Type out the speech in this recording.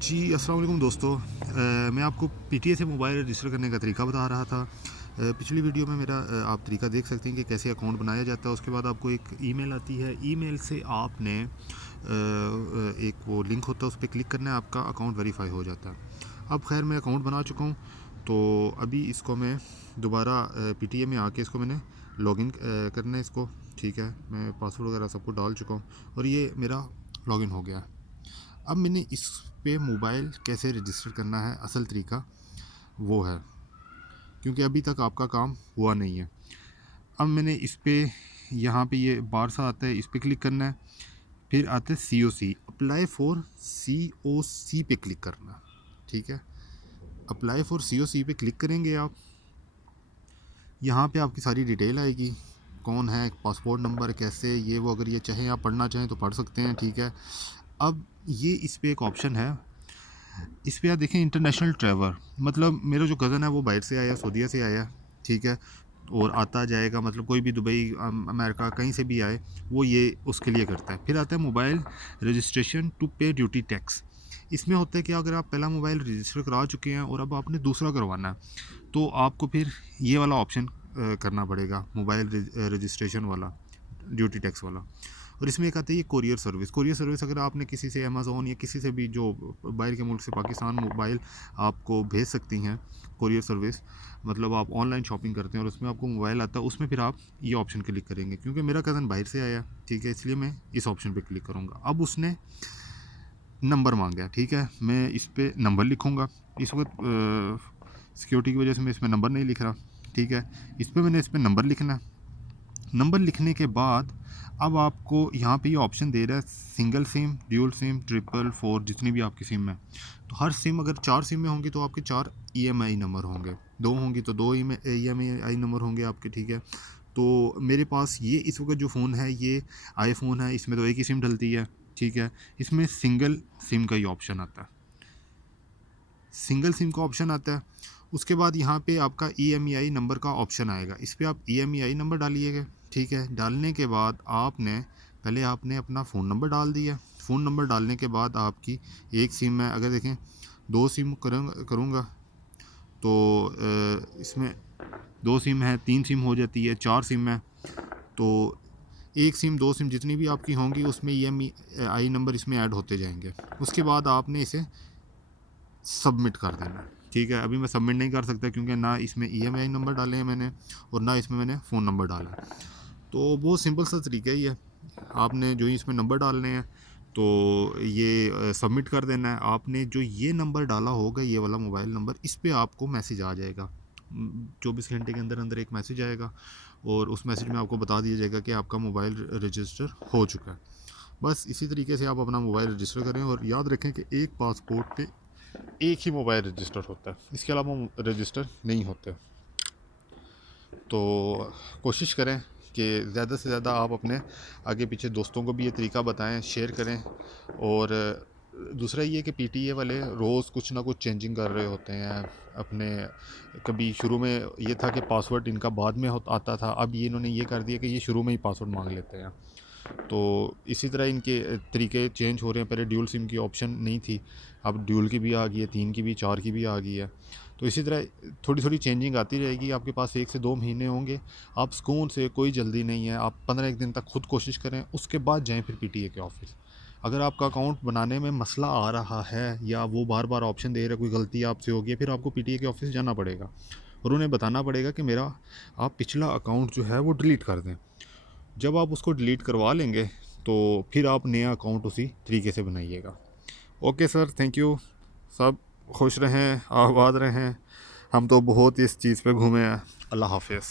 जी, अस्सलाम वालेकुम दोस्तों। मैं आपको पीटीए से मोबाइल रजिस्टर करने का तरीका बता रहा था। पिछली वीडियो में मेरा आप तरीका देख सकते हैं कि कैसे अकाउंट बनाया जाता है। उसके बाद आपको एक ईमेल आती है, ईमेल से आपने एक वो लिंक होता है, उस पे क्लिक करना है, आपका अकाउंट वेरीफाई हो जाता है। अब खैर मैं अकाउंट बना चुका हूँ, तो अभी इसको मैं दोबारा पीटीए में आके इसको मैंने लॉगिन करना है इसको। ठीक है, मैं पासवर्ड वगैरह सब कुछ डाल चुका हूँ और ये मेरा लॉगिन हो गया। अब मैंने इस पे मोबाइल कैसे रजिस्टर करना है, असल तरीका वो है, क्योंकि अभी तक आपका काम हुआ नहीं है। अब मैंने इस पे यहाँ पे ये बार सा आता है, इस पे क्लिक करना है। फिर आता है COC, अप्लाई फॉर COC पे क्लिक करना। ठीक है, अप्लाई फॉर COC पे क्लिक करेंगे आप। यहाँ पे आपकी सारी डिटेल आएगी, कौन है, पासपोर्ट नंबर, कैसे, ये वो। अगर ये चाहें आप पढ़ना चाहें तो पढ़ सकते हैं। ठीक है, अब ये इस पे एक ऑप्शन है, इस पे आप देखें इंटरनेशनल ट्रैवल। मतलब मेरा जो कज़न है वो बाहर से आया, सऊदीया से आया। ठीक है, और आता जाएगा, मतलब कोई भी दुबई, अमेरिका, कहीं से भी आए, वो ये उसके लिए करता है। फिर आता है मोबाइल रजिस्ट्रेशन टू पे ड्यूटी टैक्स। इसमें होता है कि अगर आप पहला मोबाइल रजिस्टर करा चुके हैं और अब आपने दूसरा करवाना है, तो आपको फिर ये वाला ऑप्शन करना पड़ेगा, मोबाइल रजिस्ट्रेशन वाला, ड्यूटी टैक्स वाला। और इसमें एक आता है ये कोरियर सर्विस। कोरियर सर्विस अगर आपने किसी से, अमेज़ोन या किसी से भी जो बाहर के मुल्क से पाकिस्तान मोबाइल आपको भेज सकती हैं, कोरियर सर्विस, मतलब आप ऑनलाइन शॉपिंग करते हैं और उसमें आपको मोबाइल आता है, उसमें फिर आप ये ऑप्शन क्लिक करेंगे। क्योंकि मेरा कज़न बाहर से आया, ठीक है, इसलिए मैं इस ऑप्शन पे क्लिक करूँगा। अब उसने नंबर मांगा, ठीक है, मैं इस पर नंबर लिखूँगा। इस वक्त सिक्योरिटी की वजह से मैं इसमें नंबर नहीं लिख रहा। ठीक है, इस पर नंबर लिखना है। नंबर लिखने के बाद अब आपको यहाँ पे ये ऑप्शन दे रहा है, single SIM, dual SIM, triple, four, जितनी भी आपकी सिम है। तो हर सिम, अगर 4 सिम में होंगी तो आपके 4 EMI नंबर होंगे, 2 होंगी तो 2 EMI नंबर होंगे आपके। ठीक है, तो मेरे पास ये इस वक्त जो फ़ोन है ये आईफोन है, इसमें तो एक ही सिम डलती है। ठीक है, इसमें सिंगल सिम का ही ऑप्शन आता है, सिंगल सिम का ऑप्शन आता है। उसके बाद यहाँ पे आपका EMEI नंबर का ऑप्शन आएगा, इस पर आप EMEI नंबर डालिएगा। ठीक है, डालने के बाद आपने अपना फ़ोन नंबर डाल दिया। फ़ोन नंबर डालने के बाद आपकी एक सिम है, अगर देखें 2 सिम करूँगा तो इसमें 2 सिम है, 3 सिम हो जाती है, 4 सिम है। तो 1 सिम, 2 सिम, जितनी भी आपकी होंगी उसमें EMEI नंबर इसमें ऐड होते जाएंगे। उसके बाद आपने इसे सबमिट कर देना। ठीक है, अभी मैं सबमिट नहीं कर सकता क्योंकि ना इसमें EMI नंबर डाले हैं मैंने और ना इसमें मैंने फ़ोन नंबर डाला है। तो बहुत सिंपल सा तरीका ही है, आपने जो ही इसमें नंबर डालने हैं तो ये सबमिट कर देना है। आपने जो ये नंबर डाला होगा, ये वाला मोबाइल नंबर, इस पर आपको मैसेज आ जाएगा। 24 घंटे के अंदर अंदर एक मैसेज आएगा और उस मैसेज में आपको बता दिया जाएगा कि आपका मोबाइल रजिस्टर हो चुका है। बस इसी तरीके से आप अपना मोबाइल रजिस्टर करें और याद रखें कि एक पासपोर्ट पे एक ही मोबाइल रजिस्टर होता है, इसके अलावा रजिस्टर नहीं होते। तो कोशिश करें कि ज़्यादा से ज़्यादा आप अपने आगे पीछे दोस्तों को भी ये तरीका बताएं, शेयर करें। और दूसरा ये कि पीटीए वाले रोज़ कुछ ना कुछ चेंजिंग कर रहे होते हैं अपने। कभी शुरू में ये था कि पासवर्ड इनका बाद में आता था, अब ये इन्होंने ये कर दिया कि ये शुरू में ही पासवर्ड मांग लेते हैं। तो इसी तरह इनके तरीके चेंज हो रहे हैं। पहले ड्यूल सिम की ऑप्शन नहीं थी, अब ड्यूल की भी आ गई है, 3 की भी, 4 की भी आ गई है। तो इसी तरह थोड़ी थोड़ी चेंजिंग आती रहेगी। आपके पास 1 से 2 महीने होंगे, आप सुकून से, कोई जल्दी नहीं है, आप 15 दिन तक खुद कोशिश करें, उसके बाद जाएँ फिर पीटीए के ऑफिस। अगर आपका अकाउंट बनाने में मसला आ रहा है या वो बार बार ऑप्शन दे रहा है, कोई गलती आपसे होगी, फिर आपको पीटीए के ऑफिस जाना पड़ेगा और उन्हें बताना पड़ेगा कि मेरा आप पिछला अकाउंट जो है वो डिलीट कर दें। जब आप उसको डिलीट करवा लेंगे तो फिर आप नया अकाउंट उसी तरीके से बनाइएगा। Okay sir, thank you. सब खुश रहें, आबाद रहें। हम तो बहुत इस चीज़ पे घूमे हैं। अल्लाह हाफिज़।